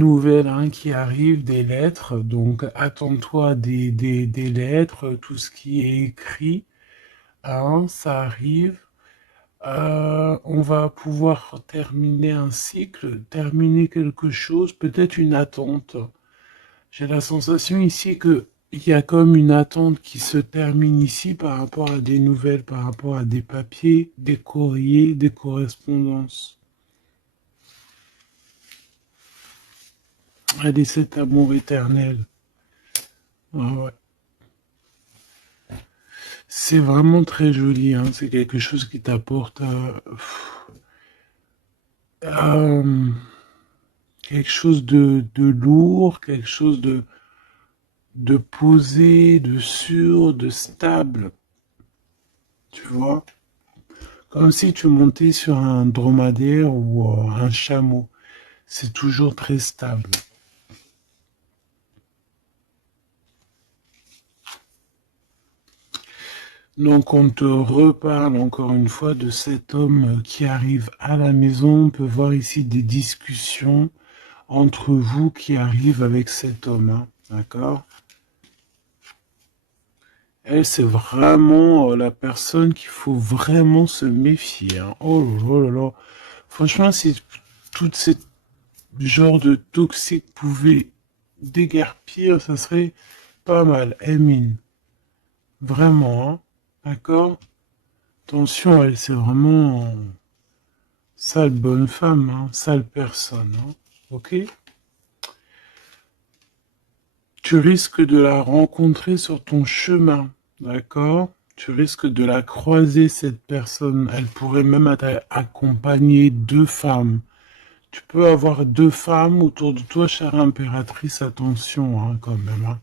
nouvelles hein, qui arrivent, des lettres. Donc, attends-toi des lettres, tout ce qui est écrit, hein, ça arrive. On va pouvoir terminer un cycle, terminer quelque chose, peut-être une attente. J'ai la sensation ici que il y a comme une attente qui se termine ici par rapport à des nouvelles, par rapport à des papiers, des courriers, des correspondances. Allez, cet amour éternel. Ah ouais. C'est vraiment très joli, hein. C'est quelque chose qui t'apporte euh, quelque chose de lourd, quelque chose de posé, de sûr, de stable. Tu vois? Comme si tu montais sur un dromadaire ou un chameau. C'est toujours très stable. Donc on te reparle encore une fois de cet homme qui arrive à la maison. On peut voir ici des discussions entre vous qui arrivent avec cet homme. Hein. D'accord? Elle, c'est vraiment la personne qu'il faut vraiment se méfier. Hein. Oh là là là. Franchement, si tout ce genre de toxique pouvait déguerpir, ça serait pas mal. Emine. Vraiment, hein. D'accord? Attention, elle, c'est vraiment sale bonne femme, hein. Sale personne. Hein. Ok? Tu risques de la rencontrer sur ton chemin. D'accord? Tu risques de la croiser, cette personne. Elle pourrait même accompagner deux femmes. Tu peux avoir deux femmes autour de toi, chère impératrice. Attention, hein, quand même. Hein.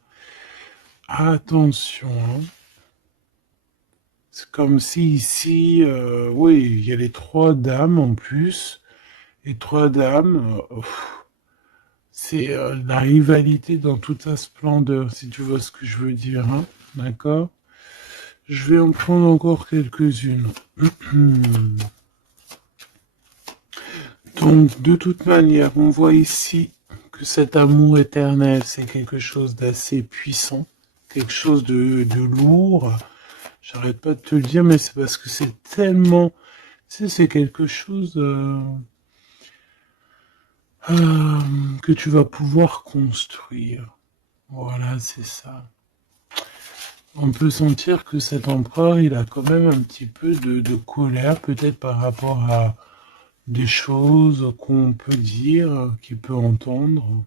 Attention. Hein. C'est comme si ici, oui, il y a les trois dames en plus. Les trois dames, c'est la rivalité dans toute sa splendeur, si tu vois ce que je veux dire. Hein. D'accord? Je vais en prendre encore quelques-unes. Donc, de toute manière, on voit ici que cet amour éternel, c'est quelque chose d'assez puissant, quelque chose de lourd. J'arrête pas de te le dire, mais c'est parce que c'est tellement... Tu sais, c'est quelque chose que tu vas pouvoir construire. Voilà, c'est ça. On peut sentir que cet empereur, il a quand même un petit peu de colère, peut-être par rapport à des choses qu'on peut dire, qu'il peut entendre.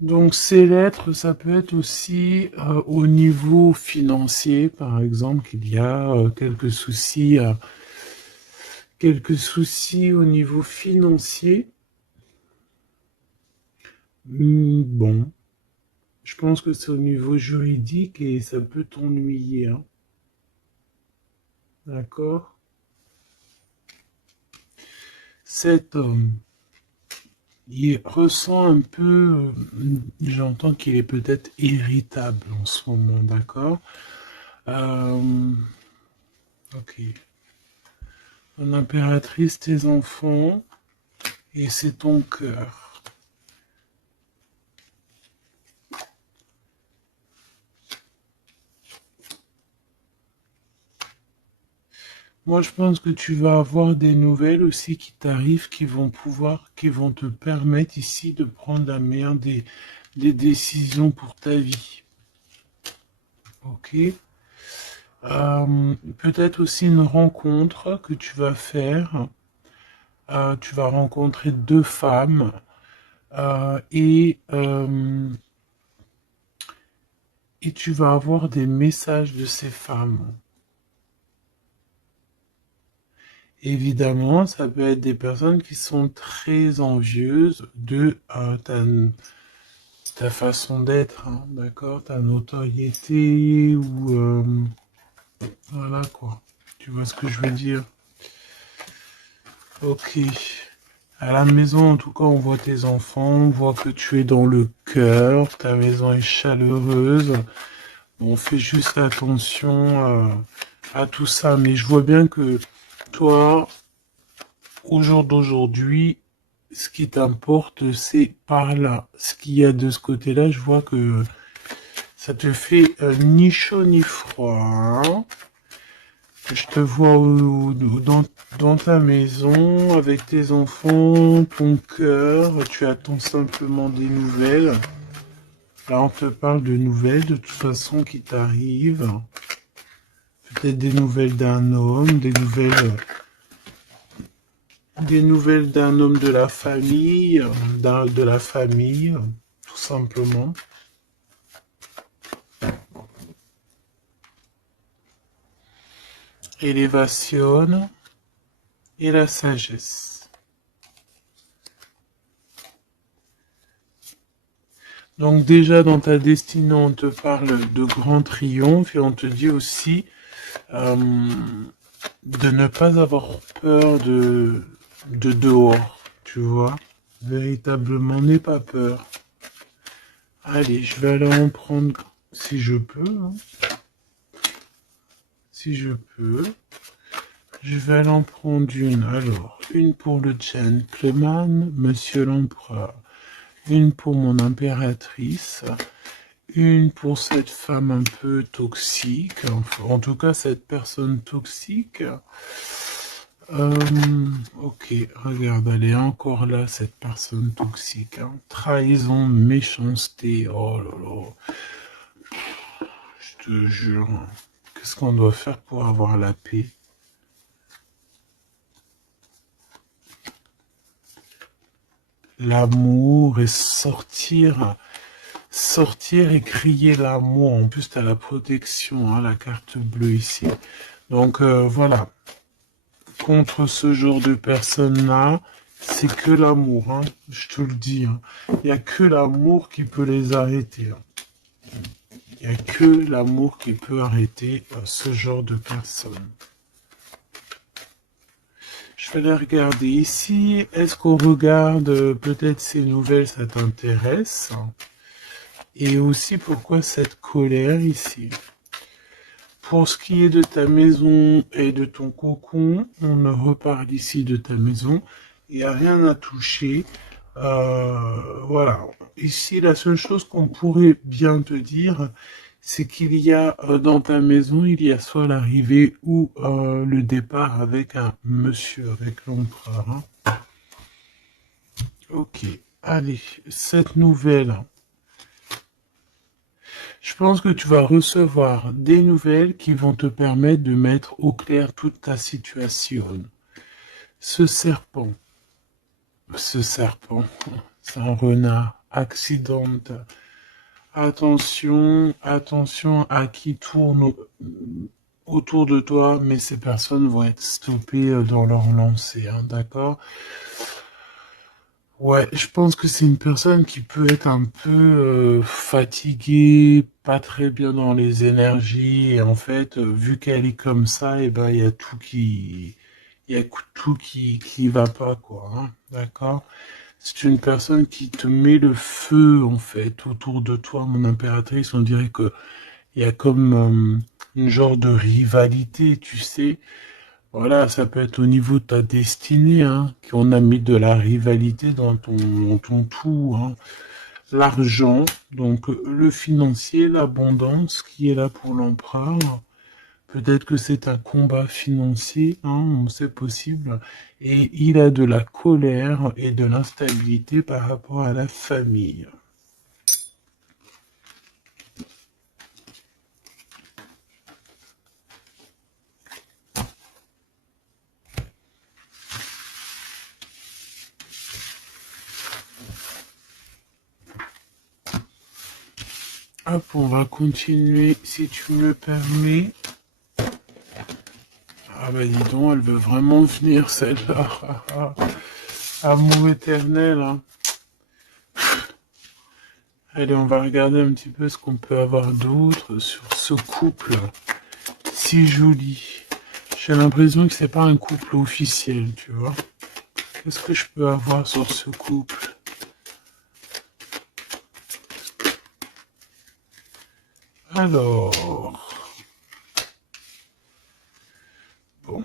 Donc ces lettres, ça peut être aussi au niveau financier, par exemple, qu'il y a quelques soucis au niveau financier. Bon, je pense que c'est au niveau juridique et ça peut t'ennuyer, hein. D'accord? Cet homme, il ressent un peu, j'entends qu'il est peut-être irritable en ce moment, d'accord? Euh, ok. Ton impératrice, tes enfants, et c'est ton cœur. Moi, je pense que tu vas avoir des nouvelles aussi qui t'arrivent, qui vont te permettre ici de prendre la meilleure des décisions pour ta vie. Ok? Peut-être aussi une rencontre que tu vas faire. Tu vas rencontrer deux femmes euh, et, euh, et tu vas avoir des messages de ces femmes. Évidemment, ça peut être des personnes qui sont très envieuses de ta façon d'être, hein, d'accord, ta notoriété ou Voilà quoi. Tu vois ce que je veux dire? Ok. À la maison, en tout cas, on voit tes enfants, on voit que tu es dans le cœur, ta maison est chaleureuse. On fait juste attention à tout ça, mais je vois bien que toi, au jour d'aujourd'hui, ce qui t'importe, c'est par là. Ce qu'il y a de ce côté-là, je vois que ça te fait ni chaud ni froid, hein. Je te vois dans ta maison, avec tes enfants, ton cœur, tu attends simplement des nouvelles. Là, on te parle de nouvelles, de toute façon, qui t'arrivent. Peut-être des nouvelles d'un homme, des nouvelles d'un homme de la famille, de la famille, tout simplement. Élévation et la sagesse. Donc déjà dans ta destinée, on te parle de grand triomphe et on te dit aussi euh, de ne pas avoir peur de dehors, tu vois. Véritablement, n'aie pas peur. Allez, je vais aller en prendre si je peux, hein. Si je peux. Je vais aller en prendre une. Alors, une pour le gentleman, monsieur l'empereur. Une pour mon impératrice. Une pour cette femme un peu toxique. En tout cas, cette personne toxique. Ok, regarde, elle est encore là, cette personne toxique, hein. Trahison, méchanceté. Oh là là. Je te jure. Qu'est-ce qu'on doit faire pour avoir la paix? L'amour et sortir et crier l'amour. En plus, tu as la protection, hein, la carte bleue ici. Donc voilà, contre ce genre de personnes-là, c'est que l'amour, hein, je te le dis, hein. Il n'y a que l'amour qui peut les arrêter, hein. Il n'y a que l'amour qui peut arrêter ce genre de personnes. Je vais les regarder ici. Est-ce qu'on regarde peut-être ces nouvelles, ça t'intéresse? Et aussi pourquoi cette colère ici? Pour ce qui est de ta maison et de ton cocon, on reparle ici de ta maison. Il n'y a rien à toucher. Voilà. Ici, la seule chose qu'on pourrait bien te dire, c'est qu'il y a dans ta maison, il y a soit l'arrivée ou le départ avec un monsieur, avec l'empereur, hein. Ok. Allez, cette nouvelle. Je pense que tu vas recevoir des nouvelles qui vont te permettre de mettre au clair toute ta situation. Ce serpent, ce serpent, c'est un renard, accident. Attention, attention à qui tourne autour de toi, mais ces personnes vont être stoppées dans leur lancée, hein, d'accord? Ouais, je pense que c'est une personne qui peut être un peu fatiguée, pas très bien dans les énergies, et en fait, vu qu'elle est comme ça, et ben il y a il y a tout qui va pas, quoi, hein, d'accord? C'est une personne qui te met le feu, en fait, autour de toi, mon impératrice. On dirait que il y a comme une genre de rivalité, tu sais. Voilà, ça peut être au niveau de ta destinée, hein, qu'on a mis de la rivalité dans ton tout, hein. L'argent, donc le financier, l'abondance qui est là pour l'empereur. Peut-être que c'est un combat financier, hein, c'est possible. Et il a de la colère et de l'instabilité par rapport à la famille. Hop, on va continuer si tu me le permets. Ah bah dis donc, elle veut vraiment venir celle-là. Amour éternel, hein. Allez, on va regarder un petit peu ce qu'on peut avoir d'autre sur ce couple. si joli. J'ai l'impression que c'est pas un couple officiel, tu vois. Qu'est-ce que je peux avoir sur ce couple? Alors, bon.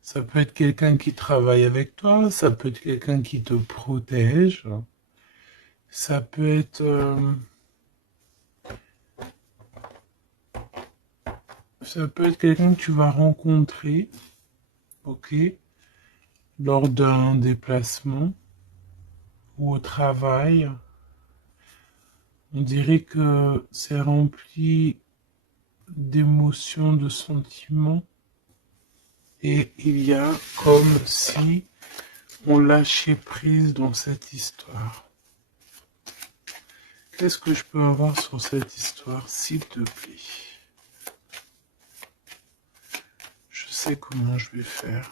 Ça peut être quelqu'un qui travaille avec toi, ça peut être quelqu'un qui te protège, ça peut être... ça peut être quelqu'un que tu vas rencontrer, ok, lors d'un déplacement ou au travail. On dirait que c'est rempli d'émotions, de sentiments, et il y a comme si on lâchait prise dans cette histoire. Qu'est-ce que je peux avoir sur cette histoire, s'il te plaît? Je sais comment je vais faire.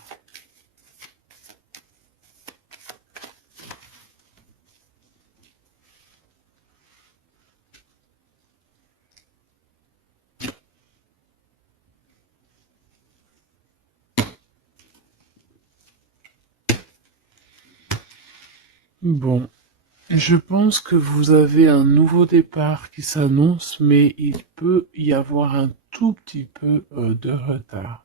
Bon, je pense que vous avez un nouveau départ qui s'annonce, mais il peut y avoir un tout petit peu de retard.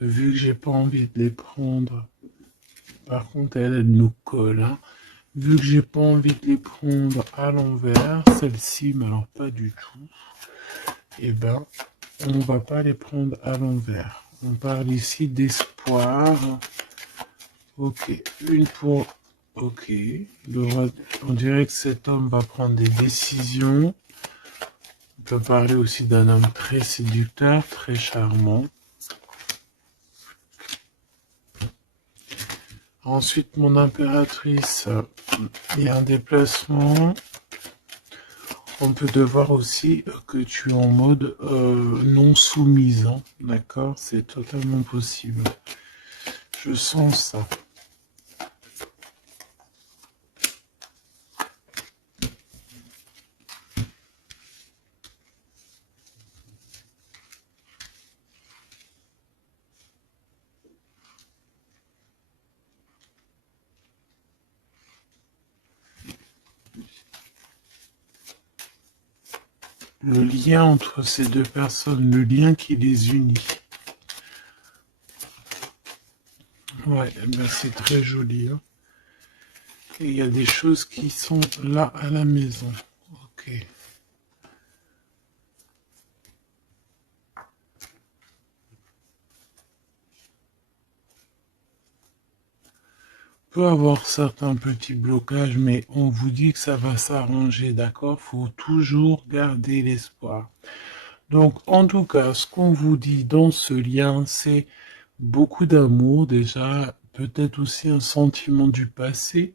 Vu que j'ai pas envie de les prendre, par contre elle nous colle, hein. Vu que j'ai pas envie de les prendre à l'envers, celle-ci, mais alors pas du tout, eh ben, on va pas les prendre à l'envers. On parle ici d'espoir. Ok, une pour... Ok, on dirait que cet homme va prendre des décisions. On peut parler aussi d'un homme très séducteur, très charmant. Ensuite, mon impératrice, il y a un déplacement. On peut devoir aussi que tu es en mode non soumise, hein. D'accord? C'est totalement possible. Je sens ça. Le lien entre ces deux personnes, le lien qui les unit. Ouais, ben c'est très joli, hein. Et il y a des choses qui sont là à la maison. Ok. On peut avoir certains petits blocages, mais on vous dit que ça va s'arranger, d'accord? Faut toujours garder l'espoir. Donc, en tout cas, ce qu'on vous dit dans ce lien, c'est beaucoup d'amour déjà, peut-être aussi un sentiment du passé.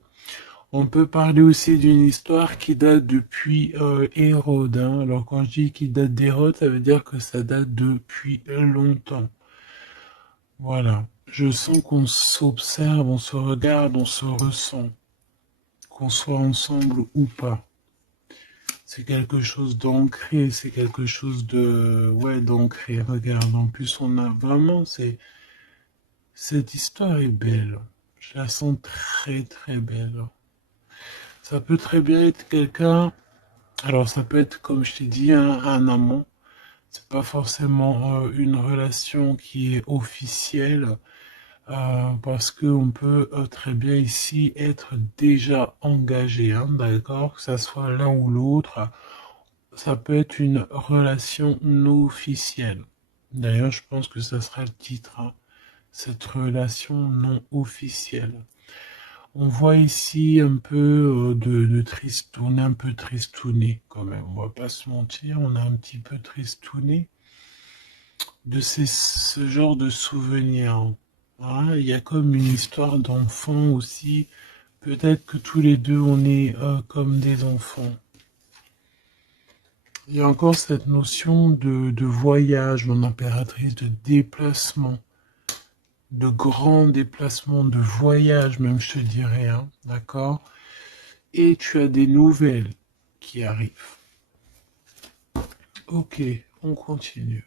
On peut parler aussi d'une histoire qui date depuis Hérode, hein. Alors quand je dis qui date d'Hérode, ça veut dire que ça date depuis longtemps. Voilà. Je sens qu'on s'observe, on se regarde, on se ressent, qu'on soit ensemble ou pas. C'est quelque chose d'ancré, c'est quelque chose de... Ouais, d'ancré. Regarde, en plus on a vraiment... Cette histoire est belle. Je la sens très très belle. Ça peut très bien être quelqu'un... Alors ça peut être, comme je t'ai dit, un amant. C'est pas forcément une relation qui est officielle. Parce qu'on peut très bien ici être déjà engagé, hein, d'accord? Que ça soit l'un ou l'autre, ça peut être une relation non officielle. D'ailleurs, je pense que ça sera le titre, hein, cette relation non officielle. On voit ici un peu de triste, on est un peu tristouné quand même, on va pas se mentir, on est un petit peu tristouné de ce genre de souvenirs. Hein. Il y a comme une histoire d'enfant aussi, peut-être que tous les deux on est comme des enfants. Il y a encore cette notion de voyage, mon impératrice, de déplacement, de grand déplacement, de voyage même je te dirais, hein, d'accord? Et tu as des nouvelles qui arrivent. Ok, on continue.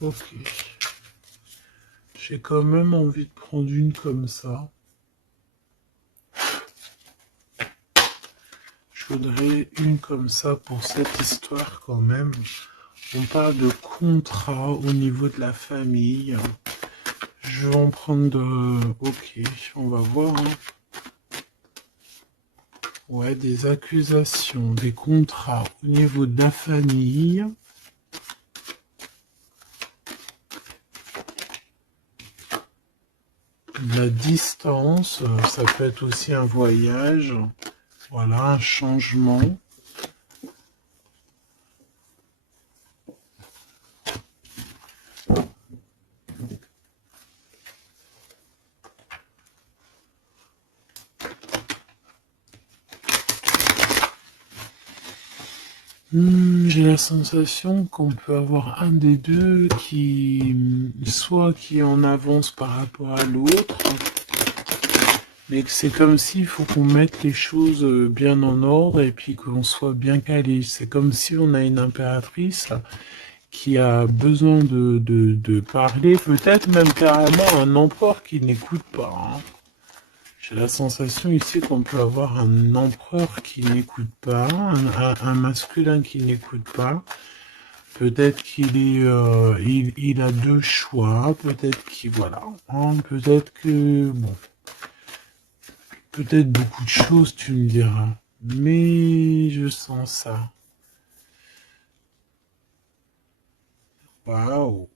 Ok. J'ai quand même envie de prendre une comme ça. Je voudrais une comme ça pour cette histoire quand même. On parle de contrat au niveau de la famille. Je vais en prendre de... Ok, on va voir. Hein. Ouais, des accusations, des contrats au niveau de la famille. La distance, ça peut être aussi un voyage. Voilà, un changement. J'ai la sensation qu'on peut avoir un des deux qui, soit qui est en avance par rapport à l'autre, mais que c'est comme s'il faut qu'on mette les choses bien en ordre et puis qu'on soit bien calé. C'est comme si on a une impératrice qui a besoin de parler, peut-être même carrément un empereur qui n'écoute pas. Hein. J'ai la sensation ici qu'on peut avoir un empereur qui n'écoute pas, un masculin qui n'écoute pas. Peut-être qu'il est, il a deux choix. Peut-être qu'il voilà. Hein, peut-être que bon, peut-être beaucoup de choses, tu me diras. Mais je sens ça. Waouh,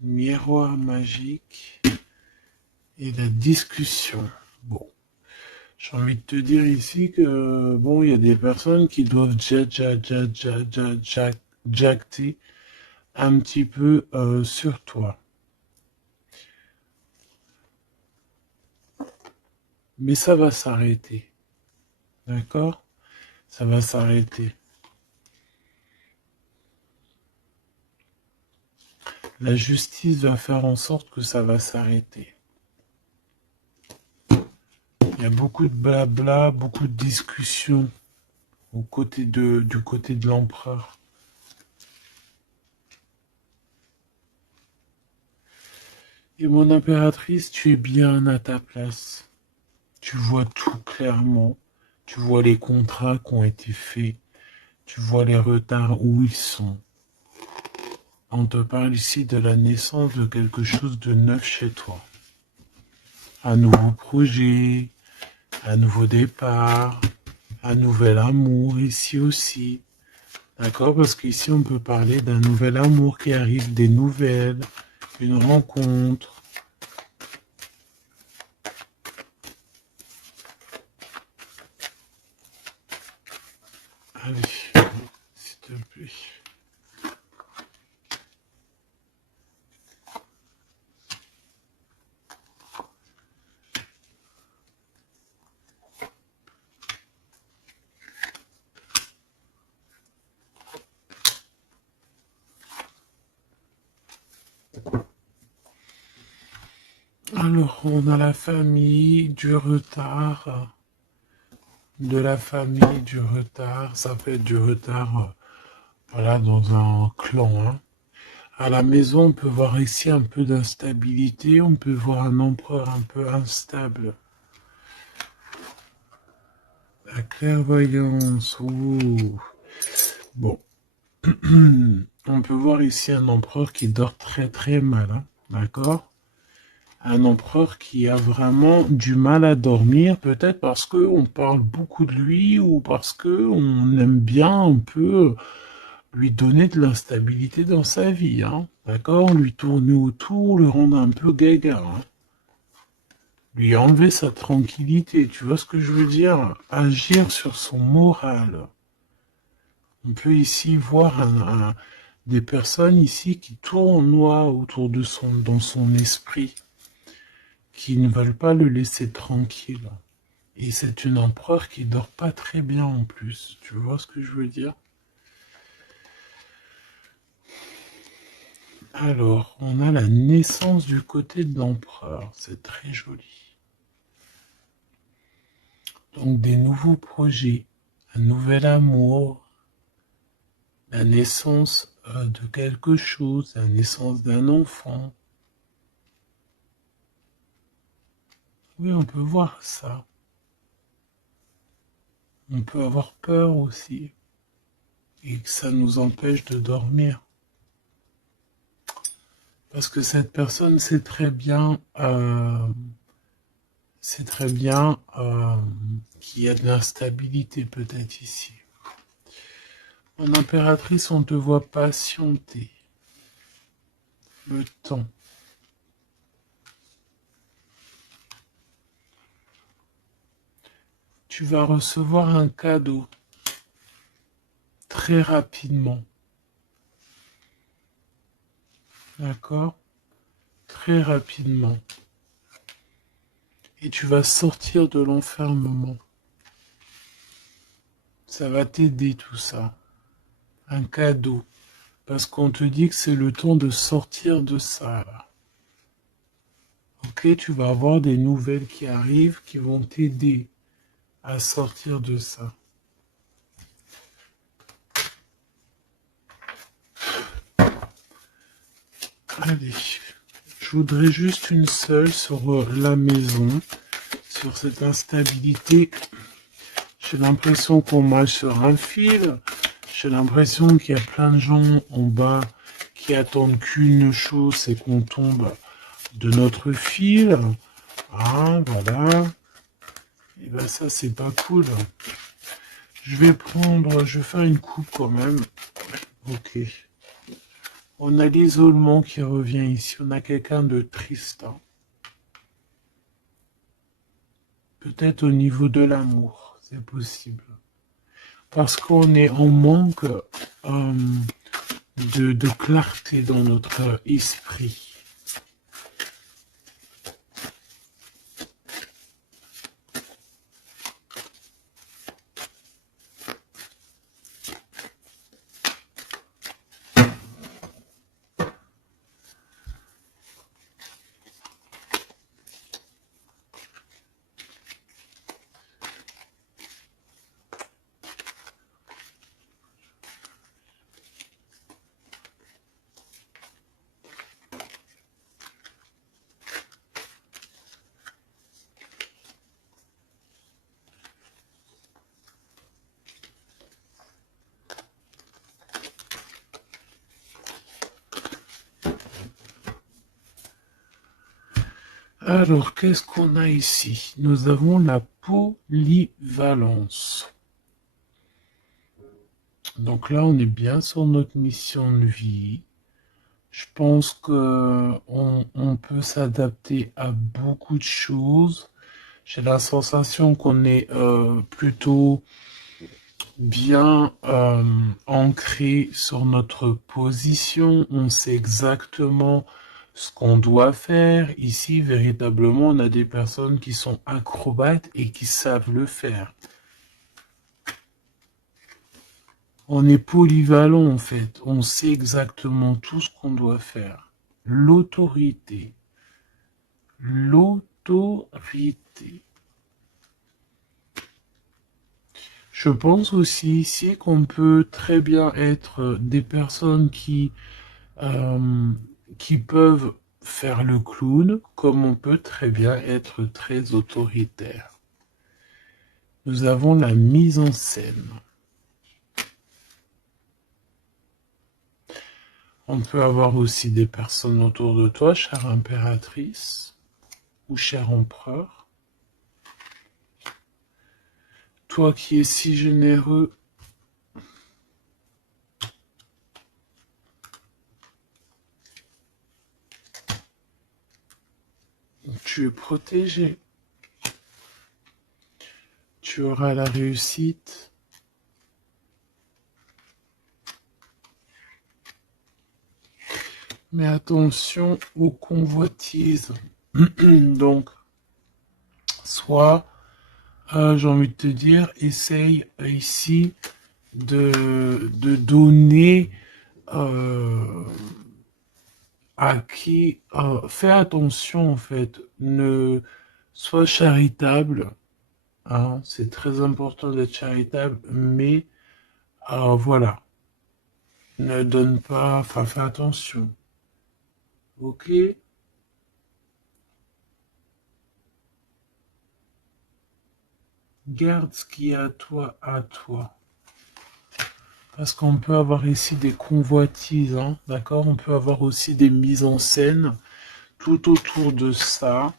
miroir magique et la discussion. Bon. J'ai envie de te dire ici que, bon, il y a des personnes qui doivent jacter un petit peu sur toi. Mais ça va s'arrêter. D'accord? Ça va s'arrêter. La justice va faire en sorte que ça va s'arrêter. Il y a beaucoup de blabla, beaucoup de discussions du côté de l'empereur. Et mon impératrice, tu es bien à ta place. Tu vois tout clairement. Tu vois les contrats qui ont été faits. Tu vois les retards où ils sont. On te parle ici de la naissance de quelque chose de neuf chez toi. Un nouveau projet, un nouveau départ, un nouvel amour ici aussi. D'accord? Parce qu'ici on peut parler d'un nouvel amour qui arrive, des nouvelles, une rencontre. Allez, s'il te plaît. Alors, on a la famille, du retard, de la famille, du retard. Ça peut être du retard, voilà, dans un clan. Hein. À la maison, on peut voir ici un peu d'instabilité. On peut voir un empereur un peu instable. La clairvoyance. Ouh. Bon. On peut voir ici un empereur qui dort très très mal. Hein. D'accord? Un empereur qui a vraiment du mal à dormir, peut-être parce qu'on parle beaucoup de lui ou parce qu'on aime bien un peu lui donner de l'instabilité dans sa vie, hein, d'accord? Lui tourner autour, le rendre un peu gaga, hein. Lui enlever sa tranquillité, tu vois ce que je veux dire? Agir sur son moral. On peut ici voir des personnes ici qui tournoient autour de dans son esprit, qui ne veulent pas le laisser tranquille. Et c'est une empereur qui dort pas très bien en plus. Tu vois ce que je veux dire? Alors, on a la naissance du côté de l'empereur. C'est très joli. Donc des nouveaux projets, un nouvel amour, la naissance de quelque chose, la naissance d'un enfant. Oui, on peut voir ça. On peut avoir peur aussi et que ça nous empêche de dormir. Parce que cette personne sait très bien qu'il y a de l'instabilité peut-être ici. Mon impératrice, on te voit patienter le temps. Tu vas recevoir un cadeau très rapidement. D'accord? Très rapidement. Et tu vas sortir de l'enfermement. Ça va t'aider tout ça. Un cadeau. Parce qu'on te dit que c'est le temps de sortir de ça. Là. Ok, tu vas avoir des nouvelles qui arrivent qui vont t'aider à sortir de ça. Allez, je voudrais juste une seule sur la maison, sur cette instabilité. J'ai l'impression qu'on marche sur un fil. J'ai l'impression qu'il y a plein de gens en bas qui attendent qu'une chose, c'est qu'on tombe de notre fil. Ah, voilà. Et ben ça, c'est pas cool. Je vais faire une coupe quand même. Ok. On a l'isolement qui revient ici. On a quelqu'un de triste. Hein. Peut-être au niveau de l'amour, c'est possible. Parce qu'on est en manque de clarté dans notre esprit. Alors, qu'est-ce qu'on a ici? Nous avons la polyvalence. Donc là, on est bien sur notre mission de vie. Je pense que on peut s'adapter à beaucoup de choses. J'ai la sensation qu'on est plutôt bien ancré sur notre position. On sait exactement ce qu'on doit faire. Ici, véritablement, on a des personnes qui sont acrobates et qui savent le faire. On est polyvalent en fait. On sait exactement tout ce qu'on doit faire. L'autorité. L'autorité. Je pense aussi ici qu'on peut très bien être des personnes qui peuvent faire le clown, comme on peut très bien être très autoritaire. Nous avons la mise en scène. On peut avoir aussi des personnes autour de toi, chère impératrice ou cher empereur. Toi qui es si généreux, tu es protégé. Tu auras la réussite. Mais attention aux convoitises. Donc, soit, j'ai envie de te dire, essaye ici de donner à qui... fais attention en fait, ne sois charitable Hein. C'est très important d'être charitable, mais voilà, ne donne pas, enfin fais attention, ok? Garde ce qui est à toi, à toi. Parce qu'on peut avoir ici des convoitises, hein, d'accord? On peut avoir aussi des mises en scène tout autour de ça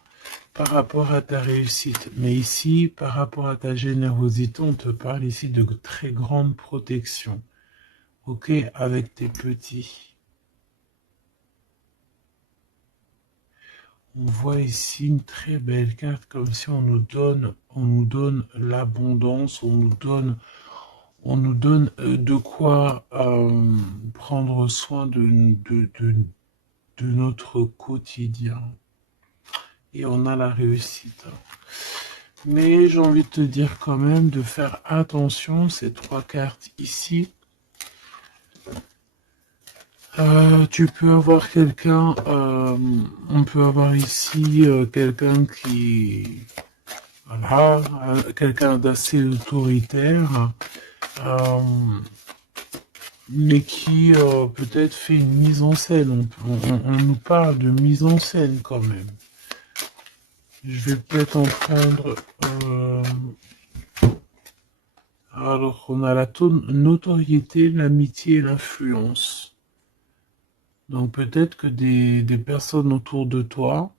par rapport à ta réussite. Mais ici, par rapport à ta générosité, on te parle ici de très grande protection. Ok, avec tes petits. On voit ici une très belle carte, comme si on nous donne l'abondance, on nous donne de quoi prendre soin de notre quotidien. Et on a la réussite. Mais j'ai envie de te dire quand même de faire attention, ces trois cartes ici. Tu peux avoir quelqu'un, on peut avoir ici quelqu'un qui, voilà, quelqu'un d'assez autoritaire, euh, mais qui peut-être fait une mise en scène. On nous parle de mise en scène quand même. Je vais peut-être en prendre. Alors, on a la notoriété, l'amitié et l'influence. Donc, peut-être que des personnes autour de toi,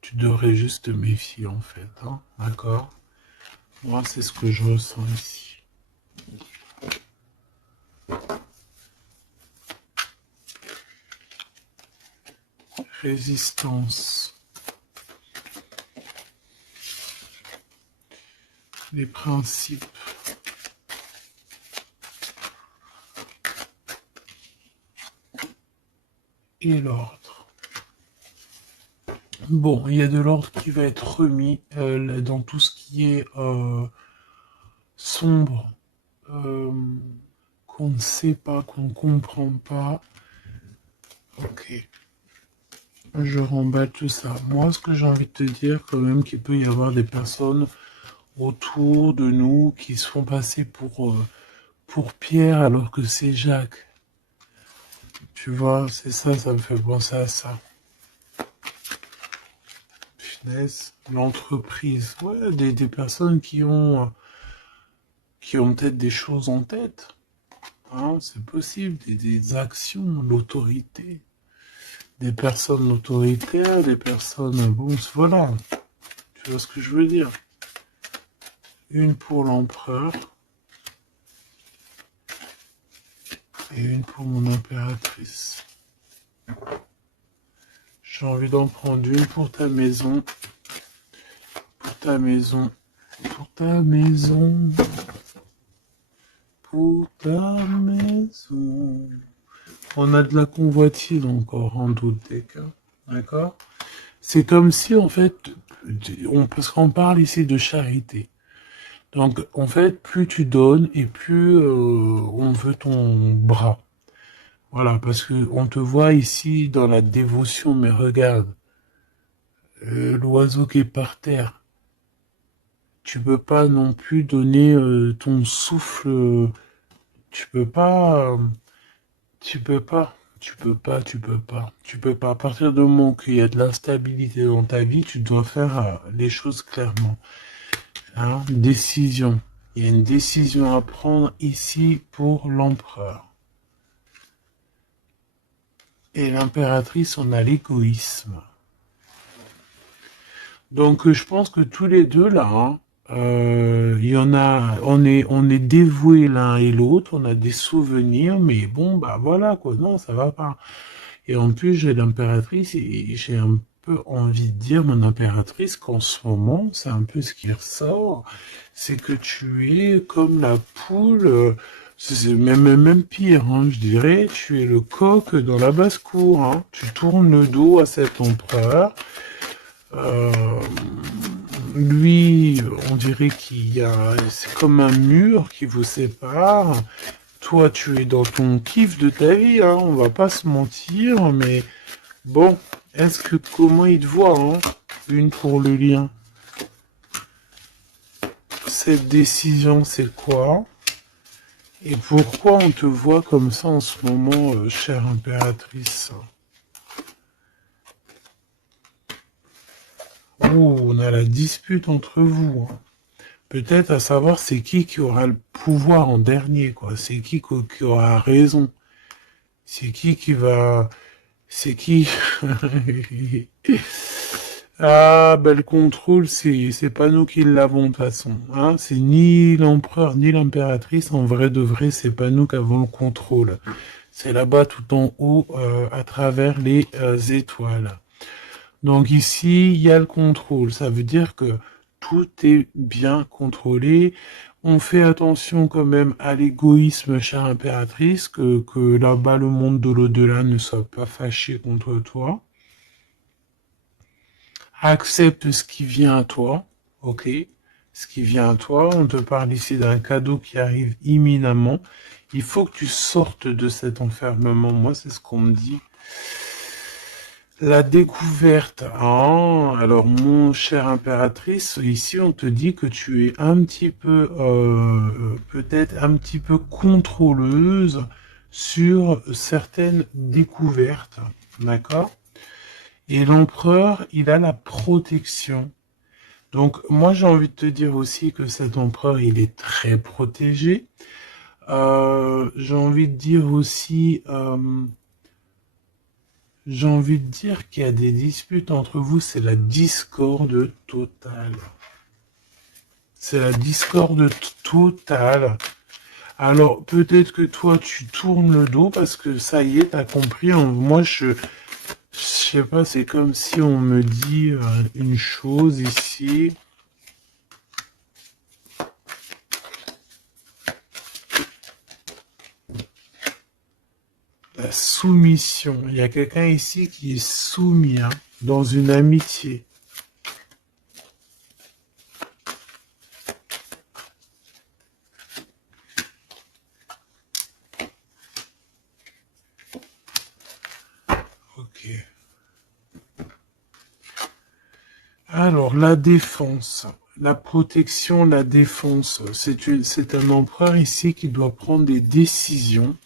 tu devrais juste te méfier en fait. Hein, d'accord? Moi, c'est ce que je ressens ici. Résistance. Les principes. Et l'ordre. Bon, il y a de l'ordre qui va être remis dans tout ce qui est sombre, euh, qu'on ne sait pas, qu'on ne comprend pas. Ok, je remballe tout ça. Moi, ce que j'ai envie de te dire, quand même, qu'il peut y avoir des personnes autour de nous qui se font passer pour Pierre alors que c'est Jacques. Tu vois, c'est ça, ça me fait penser à ça. Punaise, l'entreprise. Ouais, des personnes qui ont peut-être des choses en tête. Hein, c'est possible, des actions, l'autorité. Des personnes autoritaires, des personnes... Bon, voilà. Tu vois ce que je veux dire? Une pour l'empereur et une pour mon impératrice. J'ai envie d'en prendre une pour ta maison. Pour ta maison. Pour ta maison. Pour ta maison. On a de la convoitise encore en doute des cas. D'accord? C'est comme si, en fait, parce qu'on parle ici de charité. Donc, en fait, plus tu donnes et plus on veut ton bras. Voilà, parce que on te voit ici dans la dévotion, mais regarde, l'oiseau qui est par terre. Tu peux pas non plus donner ton souffle. Tu peux pas. Tu peux pas. Tu peux pas. Tu peux pas. Tu peux pas. À partir du moment qu'il y a de l'instabilité dans ta vie, tu dois faire les choses clairement. Hein, décision. Il y a une décision à prendre ici pour l'empereur. Et l'impératrice, on a l'égoïsme. Donc je pense que tous les deux là, hein, il y en a, on est dévoués l'un et l'autre, on a des souvenirs, mais bon bah voilà quoi, non ça va pas. Et en plus j'ai l'impératrice et j'ai un peu envie de dire mon impératrice qu'en ce moment c'est un peu ce qui ressort, c'est que tu es comme la poule, c'est même pire, hein, je dirais, tu es le coq dans la basse-cour, hein, tu tournes le dos à cet empereur. Euh, Lui, on dirait qu'il y a, c'est comme un mur qui vous sépare. Toi, tu es dans ton kiff de ta vie, hein, on va pas se mentir, mais bon, est-ce que comment il te voit, hein? une pour le lien. Cette décision, c'est quoi? Et pourquoi on te voit comme ça en ce moment, chère impératrice? Oh, on a la dispute entre vous, hein. Peut-être à savoir c'est qui aura le pouvoir en dernier, quoi. C'est qui aura raison. C'est qui va... C'est qui... Ah, ben le contrôle, c'est pas nous qui l'avons de toute façon. Hein. C'est ni l'empereur ni l'impératrice. En vrai de vrai, c'est pas nous qui avons le contrôle. C'est là-bas tout en haut, à travers les étoiles. Donc ici, il y a le contrôle. Ça veut dire que tout est bien contrôlé. On fait attention quand même à l'égoïsme, chère impératrice, que là-bas, le monde de l'au-delà ne soit pas fâché contre toi. Accepte ce qui vient à toi, ok? Ce qui vient à toi. On te parle ici d'un cadeau qui arrive imminemment. Il faut que tu sortes de cet enfermement. Moi, c'est ce qu'on me dit. La découverte. Ah, alors, mon cher impératrice, ici, on te dit que tu es un petit peu, peut-être un petit peu contrôleuse sur certaines découvertes. D'accord? Et l'empereur, il a la protection. Donc, moi, j'ai envie de te dire aussi que cet empereur, il est très protégé. J'ai envie de dire aussi, j'ai envie de dire qu'il y a des disputes entre vous, c'est la discorde totale. C'est la discorde totale. Alors, peut-être que toi, tu tournes le dos parce que ça y est, t'as compris. Moi, je sais pas, c'est comme si on me dit une chose ici. La soumission. Il y a quelqu'un ici qui est soumis, hein, dans une amitié. Ok. Alors, la défense. La protection, la défense. C'est un empereur ici qui doit prendre des décisions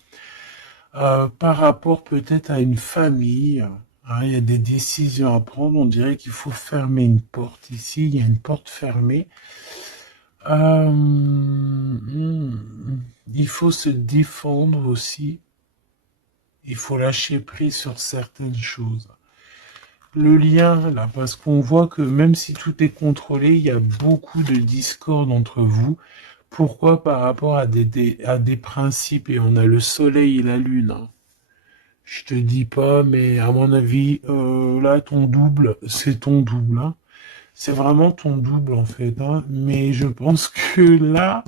par rapport peut-être à une famille. Hein, il y a des décisions à prendre. On dirait qu'il faut fermer une porte ici. Il y a une porte fermée. Il faut se défendre aussi. Il faut lâcher prise sur certaines choses. Le lien, là, parce qu'on voit que même si tout est contrôlé, il y a beaucoup de discorde entre vous. Pourquoi? Par rapport à des principes. Et on a le soleil et la lune. Hein. Je te dis pas, mais à mon avis, là, ton double, c'est ton double. Hein. C'est vraiment ton double, en fait. Hein. Mais je pense que là,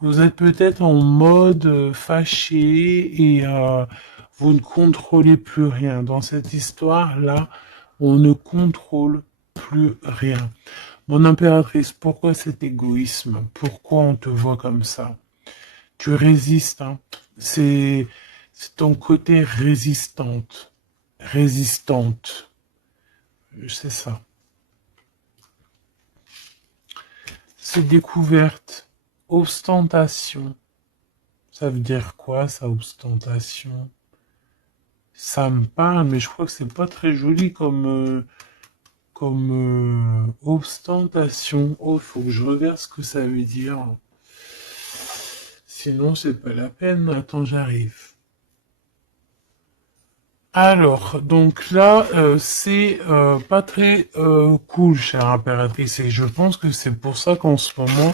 vous êtes peut-être en mode fâché et vous ne contrôlez plus rien. Dans cette histoire-là, on ne contrôle plus rien. Mon impératrice, pourquoi cet égoïsme? Pourquoi on te voit comme ça? Tu résistes, hein. C'est ton côté résistante. Résistante. C'est ça. C'est découverte. Ostentation. Ça veut dire quoi, ça, ostentation? Ça me parle, mais je crois que c'est pas très joli comme ostentation. Oh, il faut que je regarde ce que ça veut dire. Sinon, c'est pas la peine. Attends, j'arrive. Alors, donc là, c'est pas très cool, chère impératrice, et je pense que c'est pour ça qu'en ce moment,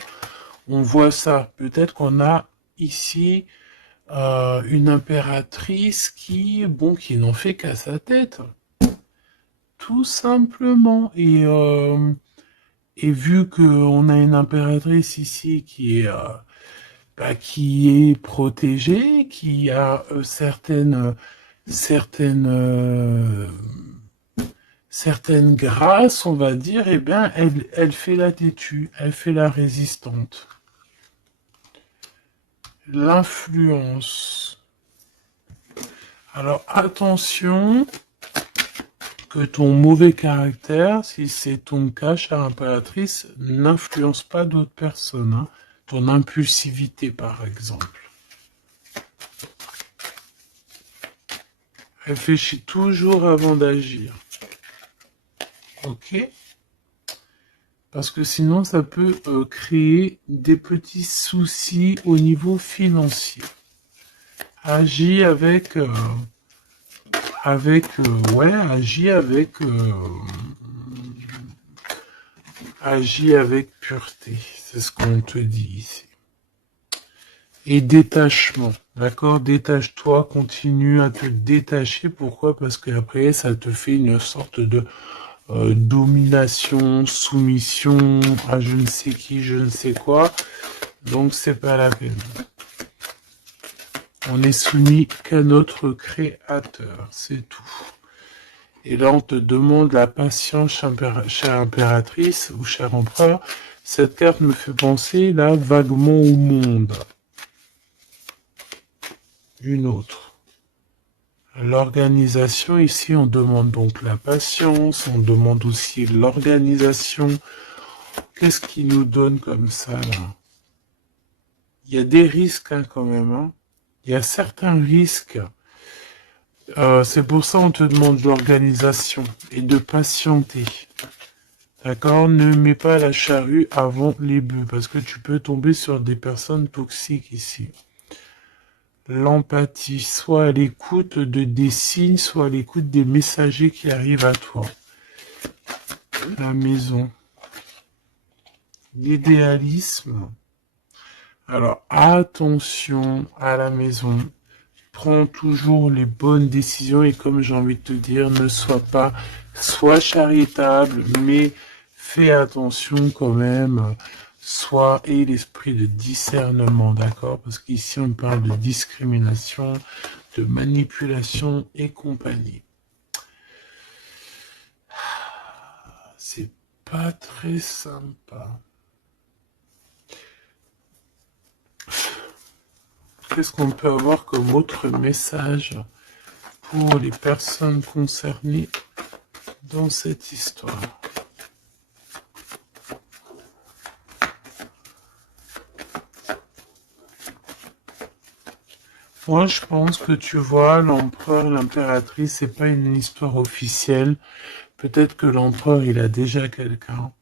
on voit ça. Peut-être qu'on a ici une impératrice qui n'en fait qu'à sa tête, tout simplement. Et vu qu'on a une impératrice ici qui est protégée, qui a certaines certaines grâces, on va dire, eh bien, elle fait la têtue, elle fait la résistante. L'influence. Alors attention, que ton mauvais caractère, si c'est ton cas, chère impératrice, n'influence pas d'autres personnes, hein. Ton impulsivité, par exemple. Réfléchis toujours avant d'agir. Ok? Parce que sinon, ça peut créer des petits soucis au niveau financier. Agis agis avec pureté. C'est ce qu'on te dit ici. Et détachement, d'accord? Détache-toi, continue à te détacher. Pourquoi? Parce qu'après, ça te fait une sorte de domination, soumission à je ne sais qui, je ne sais quoi. Donc, c'est pas la peine. On est soumis qu'à notre créateur, c'est tout. Et là, on te demande la patience, chère impératrice ou cher empereur. Cette carte me fait penser là vaguement au monde. Une autre. L'organisation, ici, on demande donc la patience, on demande aussi l'organisation. Qu'est-ce qui nous donne comme ça, là? Il y a des risques, hein, quand même, hein. Il y a certains risques. C'est pour ça qu'on te demande de l'organisation et de patienter. D'accord? Ne mets pas la charrue avant les bœufs, parce que tu peux tomber sur des personnes toxiques ici. L'empathie, soit à l'écoute des signes, soit à l'écoute des messagers qui arrivent à toi. La maison. L'idéalisme. Alors, attention à la maison. Prends toujours les bonnes décisions et comme j'ai envie de te dire, ne sois charitable, mais fais attention quand même. Aie l'esprit de discernement, d'accord? Parce qu'ici, on parle de discrimination, de manipulation et compagnie. C'est pas très sympa. Qu'est-ce qu'on peut avoir comme autre message pour les personnes concernées dans cette histoire? Moi, je pense que tu vois, l'empereur, l'impératrice, c'est pas une histoire officielle. Peut-être que l'empereur, il a déjà quelqu'un.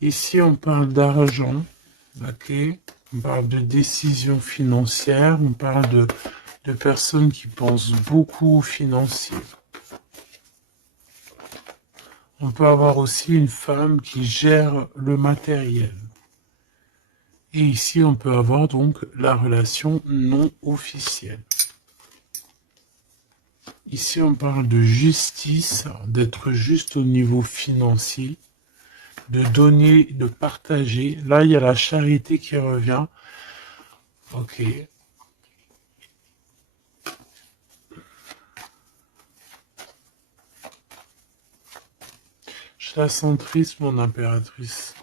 Ici, on parle d'argent, ok? On parle de décisions financières, on parle de personnes qui pensent beaucoup aux financiers. On peut avoir aussi une femme qui gère le matériel. Et ici, on peut avoir donc la relation non officielle. Ici, on parle de justice, d'être juste au niveau financier, de donner, de partager. Là, il y a la charité qui revient. Ok. Je la sens triste, mon impératrice.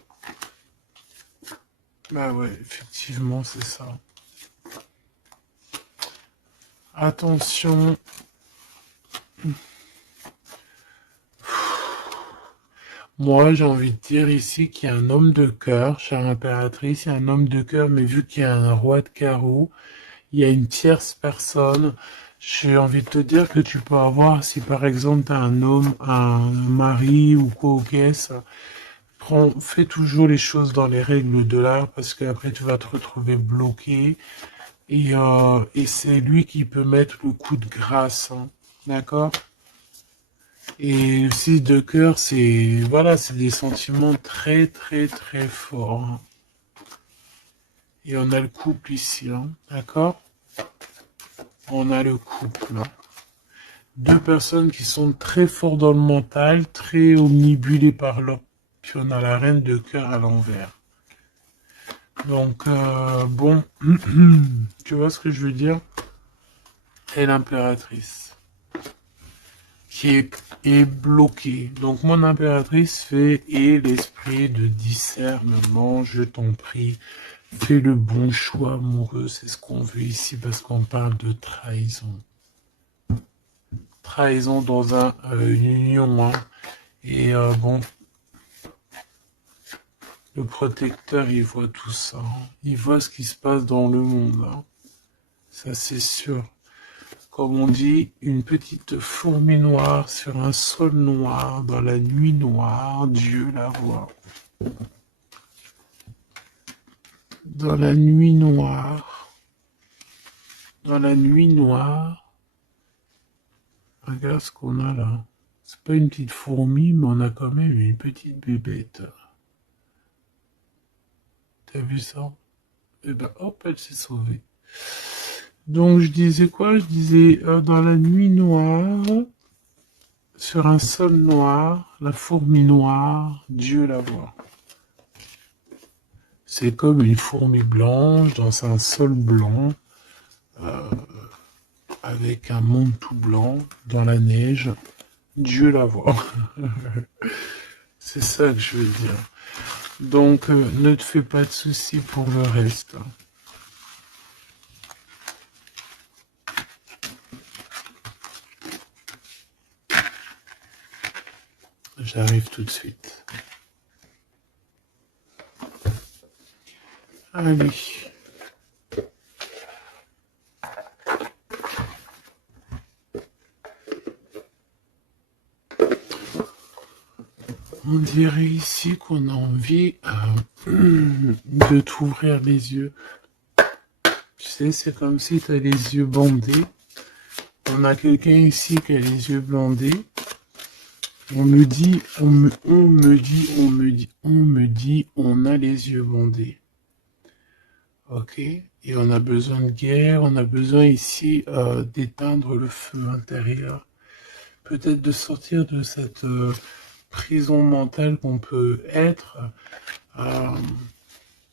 Bah ouais, effectivement, c'est ça. Attention. Moi, j'ai envie de dire ici qu'il y a un homme de cœur, chère impératrice, il y a un homme de cœur, mais vu qu'il y a un roi de carreau, il y a une tierce personne. J'ai envie de te dire que tu peux avoir, si par exemple tu as un homme, un mari ou quoi au caisse, fais toujours les choses dans les règles de l'art parce qu'après tu vas te retrouver bloqué et c'est lui qui peut mettre le coup de grâce, hein. D'accord? Et aussi de cœur, c'est voilà, c'est des sentiments très très très forts, hein. Et on a le couple ici, hein. D'accord? On a le couple, hein. Deux personnes qui sont très forts dans le mental, très omnibulées par l'autre. Puis on a la reine de cœur à l'envers. Donc, bon, tu vois ce que je veux dire? Et l'impératrice, qui est bloquée. Donc, mon impératrice fait, et l'esprit de discernement, je t'en prie, fais le bon choix amoureux, c'est ce qu'on veut ici, parce qu'on parle de trahison. trahison dans une union. Hein. Et bon, le protecteur, il voit tout ça. Hein. Il voit ce qui se passe dans le monde. Hein. Ça, c'est sûr. Comme on dit, une petite fourmi noire sur un sol noir, dans la nuit noire, Dieu la voit. Dans la nuit noire, regarde ce qu'on a là. C'est pas une petite fourmi, mais on a quand même une petite bébête. T'as vu ça? Et ben hop, elle s'est sauvée. Donc je disais quoi? Je disais dans la nuit noire, sur un sol noir, la fourmi noire, Dieu la voit. C'est comme une fourmi blanche dans un sol blanc, avec un monde tout blanc, dans la neige, Dieu la voit. C'est ça que je veux dire. Donc ne te fais pas de soucis pour le reste. J'arrive tout de suite. Allez. On dirait ici qu'on a envie de t'ouvrir les yeux. Tu sais, c'est comme si tu as les yeux bandés. On a quelqu'un ici qui a les yeux bandés. On me dit, on a les yeux bandés. Ok? Et on a besoin de guerre, on a besoin ici d'éteindre le feu intérieur. Peut-être de sortir de cette prison mentale qu'on peut être.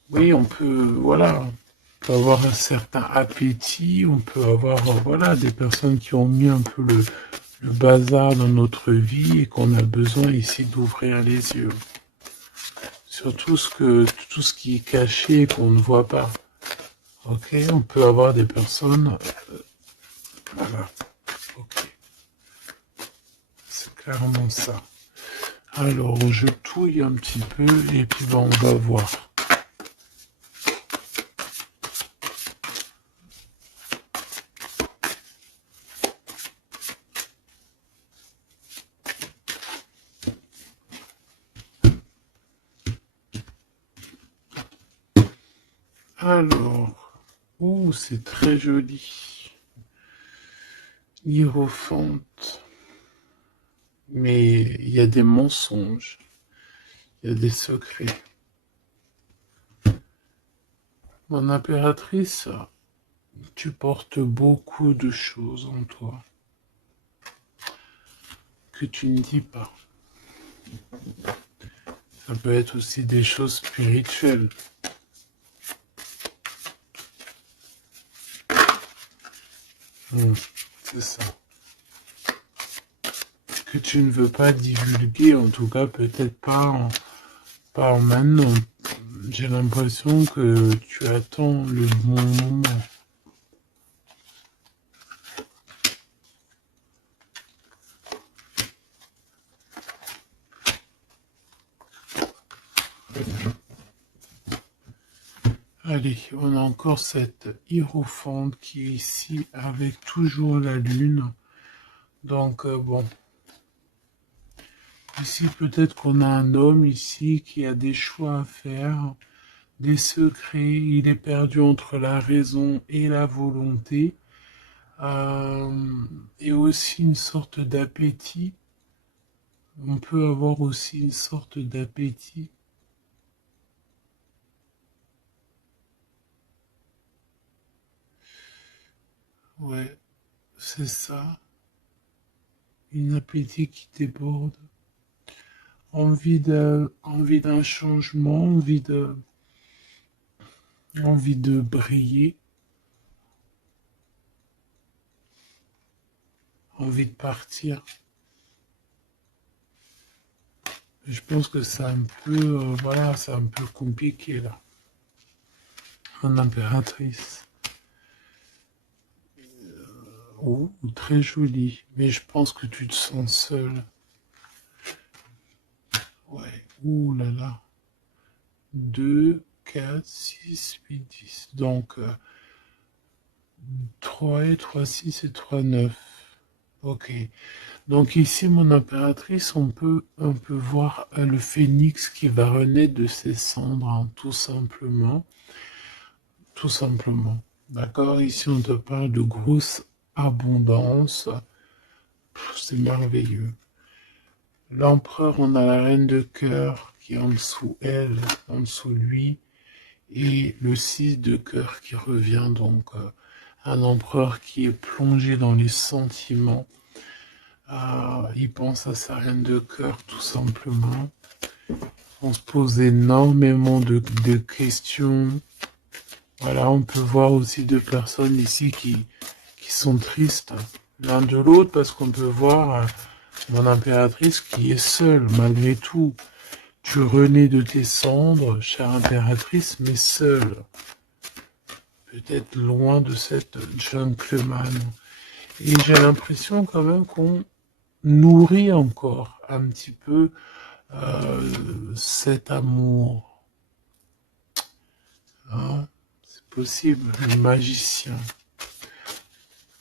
Oui, on peut, voilà, on peut avoir un certain appétit, on peut avoir, voilà, des personnes qui ont mis un peu le bazar dans notre vie et qu'on a besoin ici d'ouvrir les yeux. Sur tout ce qui est caché et qu'on ne voit pas. Ok, on peut avoir des personnes, voilà, ok, c'est clairement ça. Alors, je touille un petit peu et puis ben, on va voir. Alors, oh, c'est très joli. Hiérophante. Mais il y a des mensonges. Il y a des secrets. Mon impératrice, tu portes beaucoup de choses en toi que tu ne dis pas. Ça peut être aussi des choses spirituelles. C'est ça. Que tu ne veux pas divulguer, en tout cas peut-être pas en maintenant. J'ai l'impression que tu attends le bon moment. Allez, on a encore cette hiérophante qui est ici avec toujours la lune. Donc bon, ici peut-être qu'on a un homme ici qui a des choix à faire, des secrets, il est perdu entre la raison et la volonté, et aussi une sorte d'appétit. On peut avoir aussi une sorte d'appétit. Ouais, c'est ça. Une appétit qui déborde. Envie d'un changement, envie de briller, envie de partir. Je pense que c'est un peu, voilà, c'est un peu compliqué là. Mon impératrice. Oh, très joli. Mais je pense que tu te sens seul. Ouais. Ouh là là. 2, 4, 6, 8, 10. Donc, 3 et 3, 6 et 3, 9. Ok. Donc ici, mon impératrice, on peut voir le phénix qui va renaître de ses cendres, hein, tout simplement. Tout simplement. D'accord? Ici, on te parle de grosse abondance. C'est merveilleux. L'empereur, on a la reine de cœur qui est en dessous elle, en dessous lui, et le 6 de cœur qui revient, donc un empereur qui est plongé dans les sentiments. Il pense à sa reine de cœur tout simplement. On se pose énormément de questions. Voilà, on peut voir aussi deux personnes ici qui sont tristes l'un de l'autre parce qu'on peut voir mon impératrice qui est seule malgré tout. Tu renais de tes cendres, chère impératrice, mais seule. Peut-être loin de cette gentleman. Et j'ai l'impression quand même qu'on nourrit encore un petit peu cet amour. Hein, c'est possible, le magicien.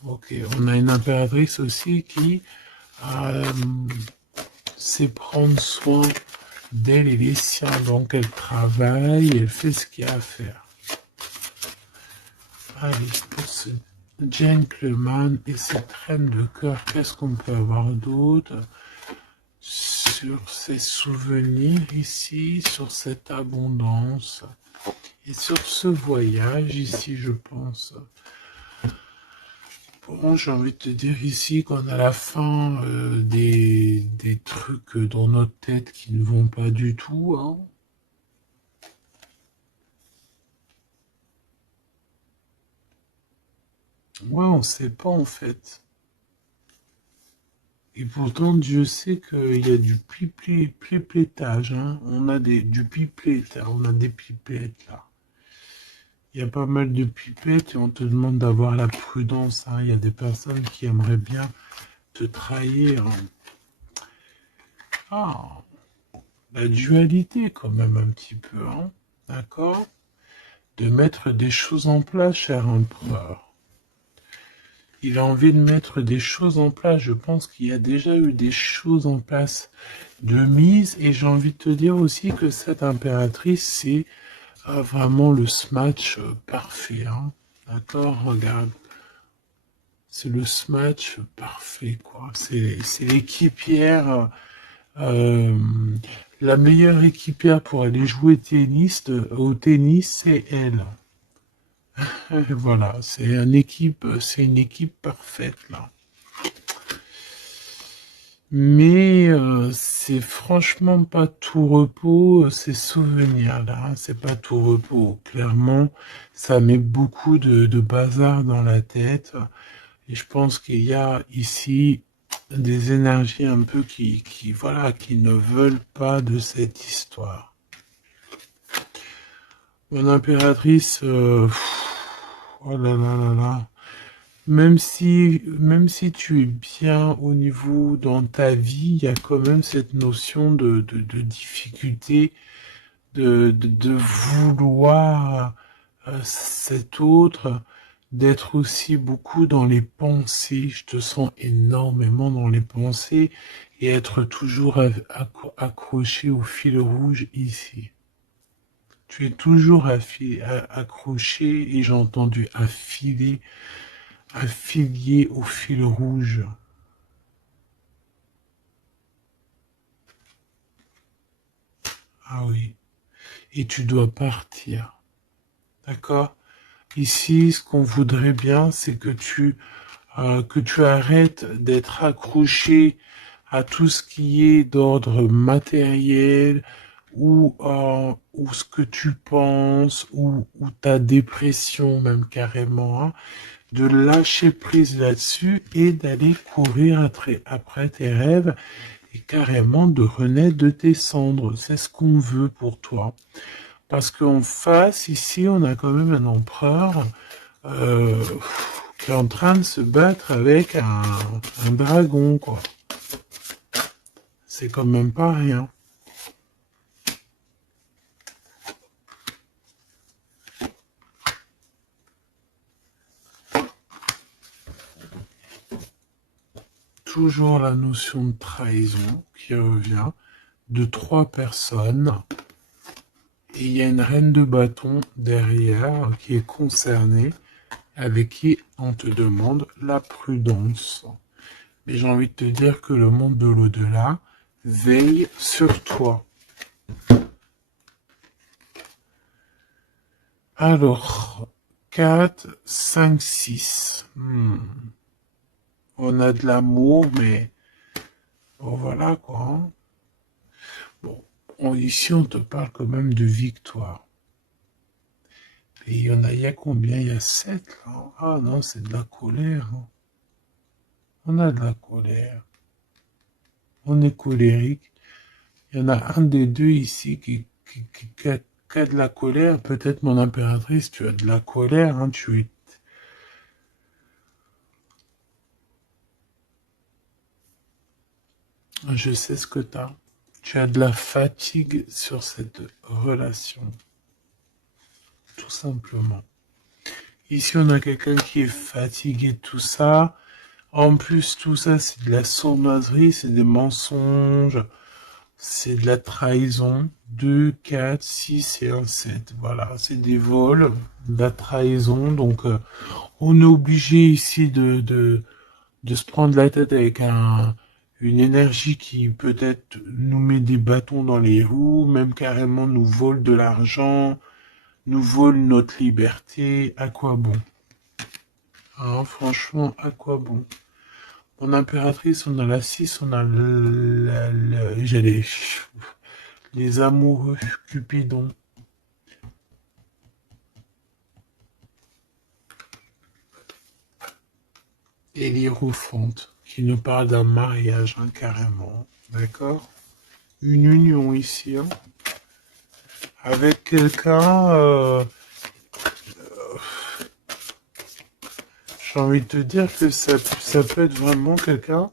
Ok, on a une impératrice aussi qui sait prendre soin d'elle et des siens. Donc elle travaille, elle fait ce qu'il y a à faire. Allez, pour ce gentleman et cette reine de cœur, qu'est-ce qu'on peut avoir d'autre sur ces souvenirs ici, sur cette abondance et sur ce voyage ici, je pense. Bon, j'ai envie de te dire ici qu'on a la fin des trucs dans notre tête qui ne vont pas du tout, hein. Ouais, on sait pas en fait. Et pourtant, Dieu sait qu'il y a du pipettage, hein. On a du pipet, on a des pipettes là. Il y a pas mal de pipettes et on te demande d'avoir la prudence, hein. Il y a des personnes qui aimeraient bien te trahir. Ah, la dualité quand même un petit peu, hein. D'accord? De mettre des choses en place, cher empereur. Il a envie de mettre des choses en place. Je pense qu'il y a déjà eu des choses en place de mise. Et j'ai envie de te dire aussi que cette impératrice, c'est vraiment le smash parfait, hein. D'accord? Regarde. C'est le smash parfait, quoi. C'est l'équipière, euh, la meilleure équipière pour aller jouer au tennis, c'est elle. Voilà, c'est une équipe parfaite là. Mais c'est franchement pas tout repos, ces souvenirs-là, hein, c'est pas tout repos. Clairement, ça met beaucoup de bazar dans la tête. Et je pense qu'il y a ici des énergies un peu voilà, qui ne veulent pas de cette histoire. Mon impératrice, oh là là là là. Même si tu es bien au niveau dans ta vie, il y a quand même cette notion de difficulté, de vouloir cet autre, d'être aussi beaucoup dans les pensées. Je te sens énormément dans les pensées et être toujours accroché au fil rouge ici. Tu es toujours accroché et j'ai entendu affilié au fil rouge. Ah oui. Et tu dois partir. D'accord? Ici, ce qu'on voudrait bien, c'est que tu arrêtes d'être accroché à tout ce qui est d'ordre matériel ou ce que tu penses ou ta dépression même carrément, hein, de lâcher prise là-dessus et d'aller courir après tes rêves et carrément de renaître de tes cendres. C'est ce qu'on veut pour toi. Parce qu'en face, ici, on a quand même un empereur. euh, qui est en train de se battre avec un dragon, quoi. C'est quand même pas rien. Toujours la notion de trahison qui revient, de 3 personnes. Et il y a une reine de bâton derrière qui est concernée, avec qui on te demande la prudence. Mais j'ai envie de te dire que le monde de l'au-delà veille sur toi. Alors, 4, 5, 6. On a de l'amour, mais bon, voilà quoi. Hein. Bon, ici on te parle quand même de victoire. Et il y a combien? Il y a 7 là. Ah non, c'est de la colère. Hein. On a de la colère. On est colérique. Il y en a un des deux ici qui a de la colère. Peut-être mon impératrice, tu as de la colère. Hein, Je sais ce que tu as. Tu as de la fatigue sur cette relation. Tout simplement. Ici, on a quelqu'un qui est fatigué de tout ça. En plus, tout ça, c'est de la sournoiserie, c'est des mensonges, c'est de la trahison. 2, 4, 6 et un 7. Voilà, c'est des vols, de la trahison. Donc, on est obligé ici de se prendre la tête avec une énergie qui peut-être nous met des bâtons dans les roues, même carrément nous vole de l'argent, nous vole notre liberté. À quoi bon? Hein, franchement, à quoi bon? Mon impératrice, on a la 6, on a les amoureux, Cupidon. Et l'Hiérophante, qui nous parle d'un mariage, hein, carrément. D'accord? Une union ici, hein, avec quelqu'un, j'ai envie de te dire que ça peut être vraiment quelqu'un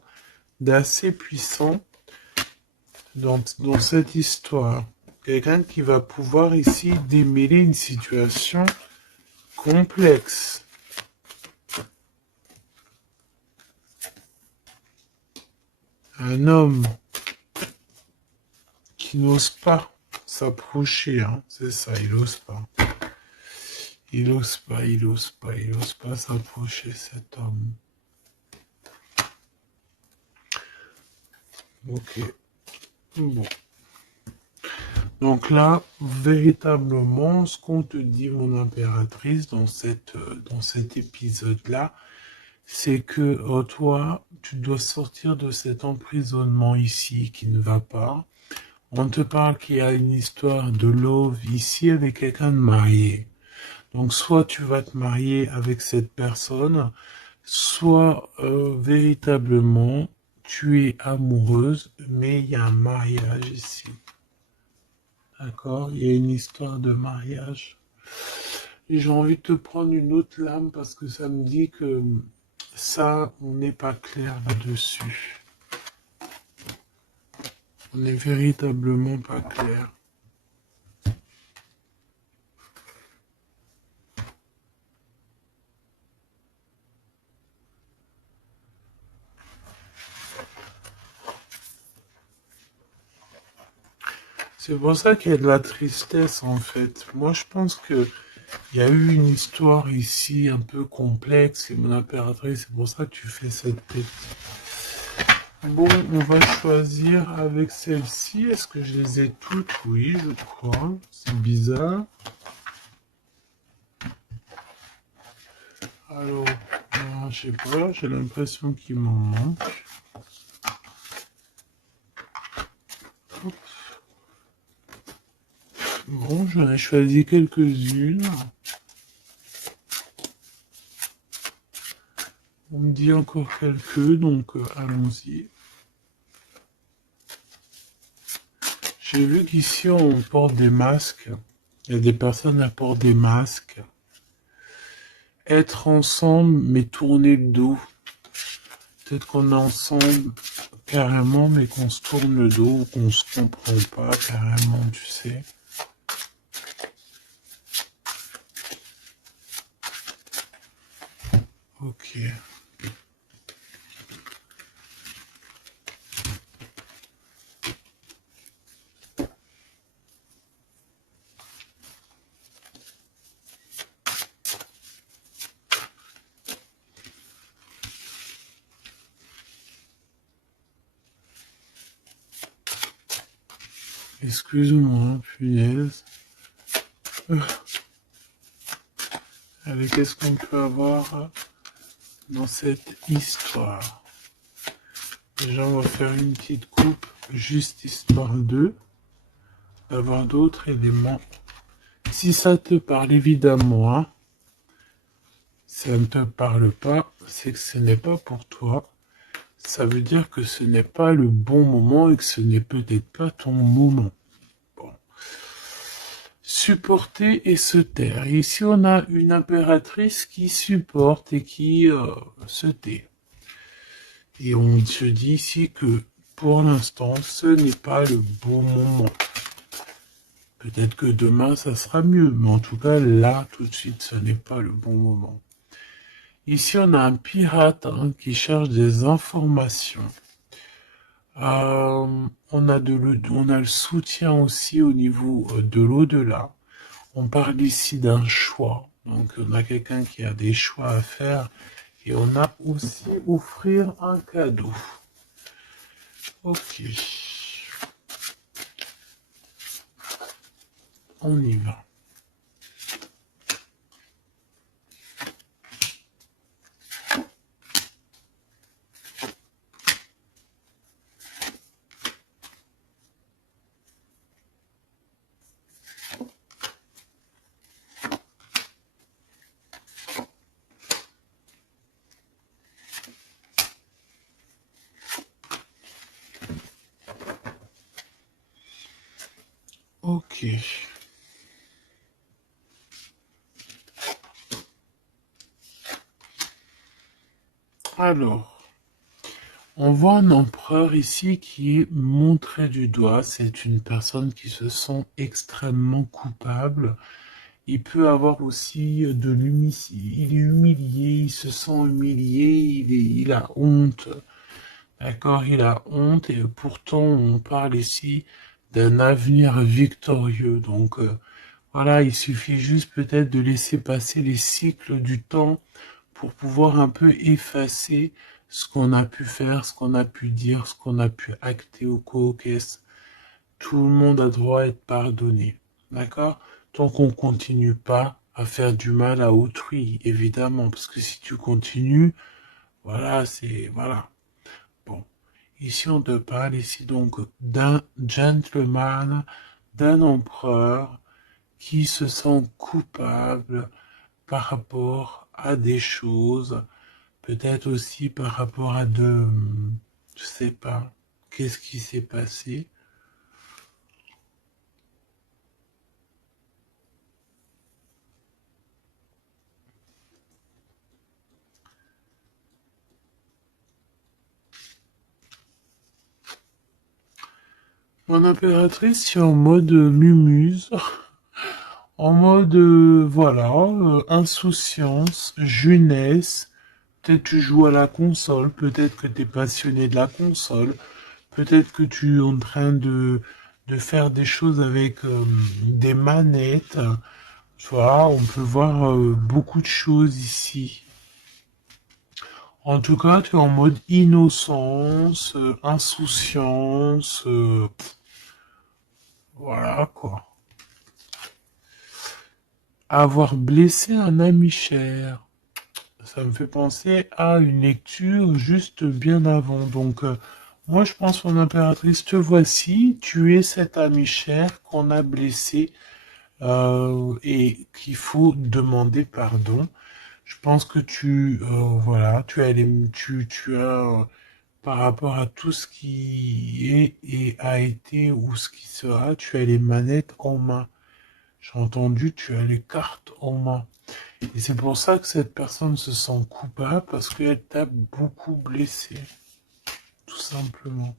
d'assez puissant dans cette histoire. Quelqu'un qui va pouvoir ici démêler une situation complexe. Un homme qui n'ose pas s'approcher, hein, c'est ça, il n'ose pas. Il n'ose pas, il n'ose pas, il n'ose pas s'approcher, cet homme. Ok. Bon. Donc là, véritablement, ce qu'on te dit, mon impératrice, dans cet épisode-là, c'est que toi, tu dois sortir de cet emprisonnement ici qui ne va pas. On te parle qu'il y a une histoire de love ici avec quelqu'un de marié. Donc soit tu vas te marier avec cette personne, soit véritablement tu es amoureuse, mais il y a un mariage ici. D'accord? Il y a une histoire de mariage. Et j'ai envie de te prendre une autre lame parce que ça me dit que ça, on n'est pas clair là-dessus. On n'est véritablement pas clair. C'est pour ça qu'il y a de la tristesse en fait. Moi je pense que il y a eu une histoire ici un peu complexe et mon impératrice, c'est pour ça que tu fais cette tête. Bon, on va choisir avec celle-ci. Est-ce que je les ai toutes? Oui, je crois. C'est bizarre. Alors, je sais pas, j'ai l'impression qu'il m'en manque. Hop. Bon, j'en ai choisi quelques-unes. On me dit encore quelques, donc allons-y. J'ai vu qu'ici on porte des masques. Il y a des personnes qui portent des masques. être ensemble, mais tourner le dos. Peut-être qu'on est ensemble carrément, mais qu'on se tourne le dos ou qu'on se comprend pas carrément, tu sais. Ok. Excuse-moi, punaise. Allez, qu'est-ce qu'on peut avoir dans cette histoire? Déjà, on va faire une petite coupe, juste histoire d'avoir d'autres éléments. Si ça te parle, évidemment, hein. Si ça ne te parle pas, c'est que ce n'est pas pour toi. Ça veut dire que ce n'est pas le bon moment et que ce n'est peut-être pas ton moment. Bon. Supporter et se taire. Ici, on a une impératrice qui supporte et qui se tait. Et on se dit ici que pour l'instant, ce n'est pas le bon moment. Peut-être que demain, ça sera mieux, mais en tout cas, là, tout de suite, ce n'est pas le bon moment. Ici, on a un pirate qui cherche des informations. On a le soutien aussi au niveau de l'au-delà. On parle ici d'un choix. Donc, on a quelqu'un qui a des choix à faire. Et on a aussi offrir un cadeau. Ok. On y va. Ok. Alors, on voit un empereur ici qui est montré du doigt. C'est une personne qui se sent extrêmement coupable. Il peut avoir aussi de l'humilité. Il est humilié, il se sent humilié, il a honte. D'accord, il a honte et pourtant on parle ici d'un avenir victorieux. Donc voilà, il suffit juste peut-être de laisser passer les cycles du temps pour pouvoir un peu effacer ce qu'on a pu faire, ce qu'on a pu dire, ce qu'on a pu acter au co-caisse. Tout le monde a droit à être pardonné. D'accord? Tant qu'on continue pas à faire du mal à autrui, évidemment, parce que si tu continues, voilà, voilà. Bon. Ici, on te parle ici donc d'un gentleman, d'un empereur qui se sent coupable par rapport à des choses, peut-être aussi par rapport à je sais pas, qu'est-ce qui s'est passé. Mon impératrice, c'est en mode mumuse, en mode, voilà, insouciance, jeunesse. Peut-être tu joues à la console, peut-être que tu es passionné de la console, peut-être que tu es en train de faire des choses avec des manettes. Tu vois, on peut voir beaucoup de choses ici. En tout cas, tu es en mode innocence, insouciance, voilà quoi. Avoir blessé un ami cher. Ça me fait penser à une lecture juste bien avant. Donc, moi, je pense, mon impératrice, te voici. Tu es cet ami cher qu'on a blessé et qu'il faut demander pardon. Je pense que voilà, tu as, par rapport à tout ce qui est et a été ou ce qui sera, tu as les manettes en main. J'ai entendu, tu as les cartes en main. Et c'est pour ça que cette personne se sent coupable, parce qu'elle t'a beaucoup blessé, tout simplement.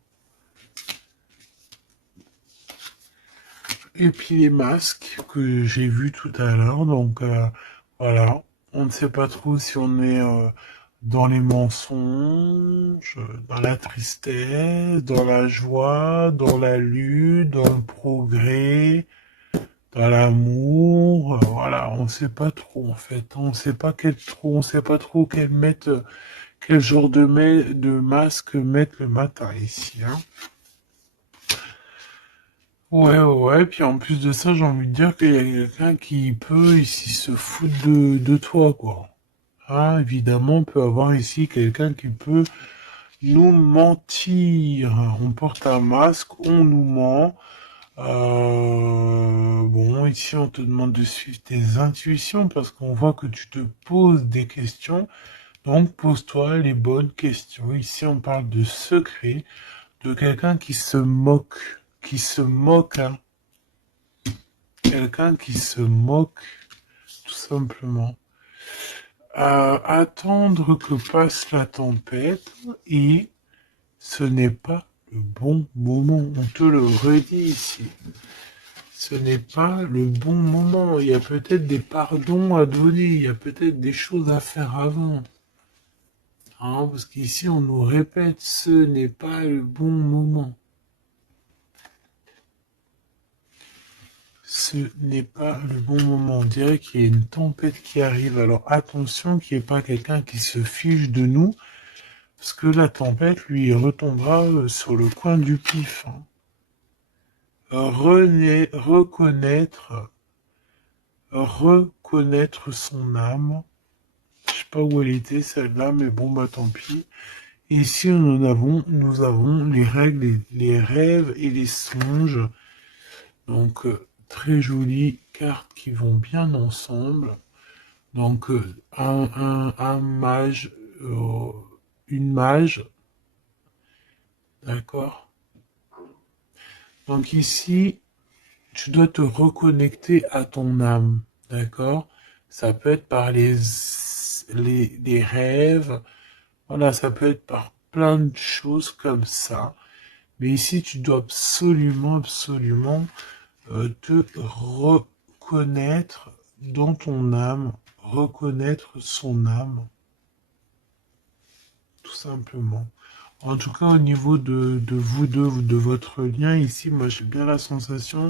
Et puis les masques que j'ai vus tout à l'heure, donc voilà, on ne sait pas trop si on est dans les mensonges, dans la tristesse, dans la joie, dans la lutte, dans le progrès, dans l'amour, voilà, on ne sait pas trop en fait, on sait pas trop quel genre de masque mettre le matin ici, hein. Ouais, ouais, puis en plus de ça, j'ai envie de dire qu'il y a quelqu'un qui peut ici se foutre de toi, quoi. Ah, évidemment, on peut avoir ici quelqu'un qui peut nous mentir. On porte un masque, on nous ment. Bon, ici, on te demande de suivre tes intuitions parce qu'on voit que tu te poses des questions. Donc, pose-toi les bonnes questions. Ici, on parle de secret, de quelqu'un qui se moque, hein. Quelqu'un qui se moque, tout simplement. Attendre que passe la tempête et ce n'est pas le bon moment. On te le redit ici. Ce n'est pas le bon moment. Il y a peut-être des pardons à donner. Il y a peut-être des choses à faire avant. Hein, parce qu'ici, on nous répète, ce n'est pas le bon moment. Ce n'est pas le bon moment. On dirait qu'il y a une tempête qui arrive. Alors attention qu'il n'y ait pas quelqu'un qui se fiche de nous. Parce que la tempête, lui, retombera sur le coin du pif, hein. Reconnaître son âme. Je sais pas où elle était celle-là, mais bon bah tant pis. Et ici nous avons les règles, les rêves et les songes. Donc très jolies cartes qui vont bien ensemble. Donc un mage, une mage, d'accord. Donc ici, tu dois te reconnecter à ton âme, d'accord? Ça peut être par les rêves, voilà, ça peut être par plein de choses comme ça. Mais ici, tu dois absolument, absolument te reconnaître dans ton âme, reconnaître son âme, tout simplement. En tout cas, au niveau de vous deux, de votre lien, ici, moi j'ai bien la sensation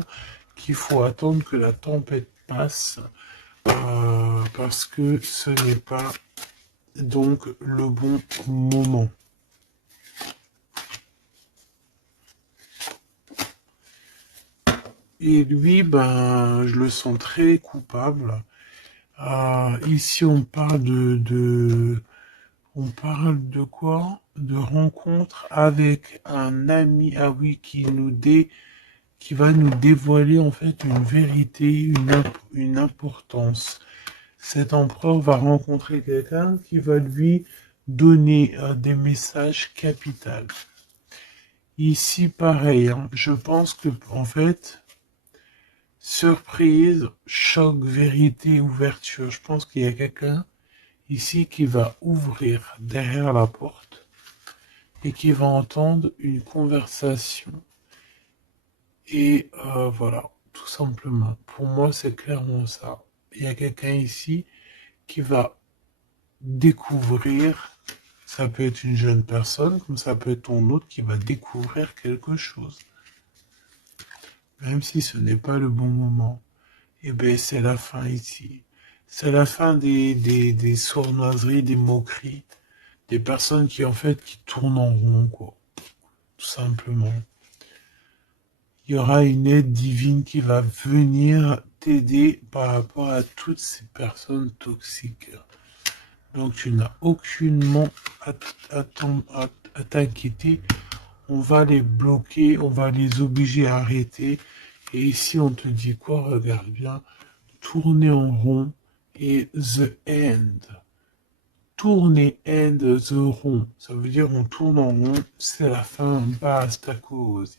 qu'il faut attendre que la tempête passe, parce que ce n'est pas donc le bon moment. Et lui, ben, je le sens très coupable. Ici, on parle on parle de quoi? De rencontre avec un ami, ah oui, qui va nous dévoiler en fait une vérité, une importance. Cet empereur va rencontrer quelqu'un qui va lui donner des messages capitaux. Ici, pareil, hein, je pense que en fait, surprise, choc, vérité, ouverture. Je pense qu'il y a quelqu'un ici qui va ouvrir derrière la porte et qui va entendre une conversation. Et voilà, tout simplement. Pour moi, c'est clairement ça. Il y a quelqu'un ici qui va découvrir, ça peut être une jeune personne, comme ça peut être ton autre qui va découvrir quelque chose. Même si ce n'est pas le bon moment. Eh bien, c'est la fin ici. C'est la fin des sournoiseries, des moqueries, des personnes qui, en fait, qui tournent en rond, quoi. Tout simplement. Il y aura une aide divine qui va venir t'aider par rapport à toutes ces personnes toxiques. Donc, tu n'as aucunement à t'inquiéter. On va les bloquer, on va les obliger à arrêter. Et ici, on te dit quoi? Regarde bien. Tourner en rond et the end. Tourner end the rond. Ça veut dire on tourne en rond, c'est la fin, basta cause.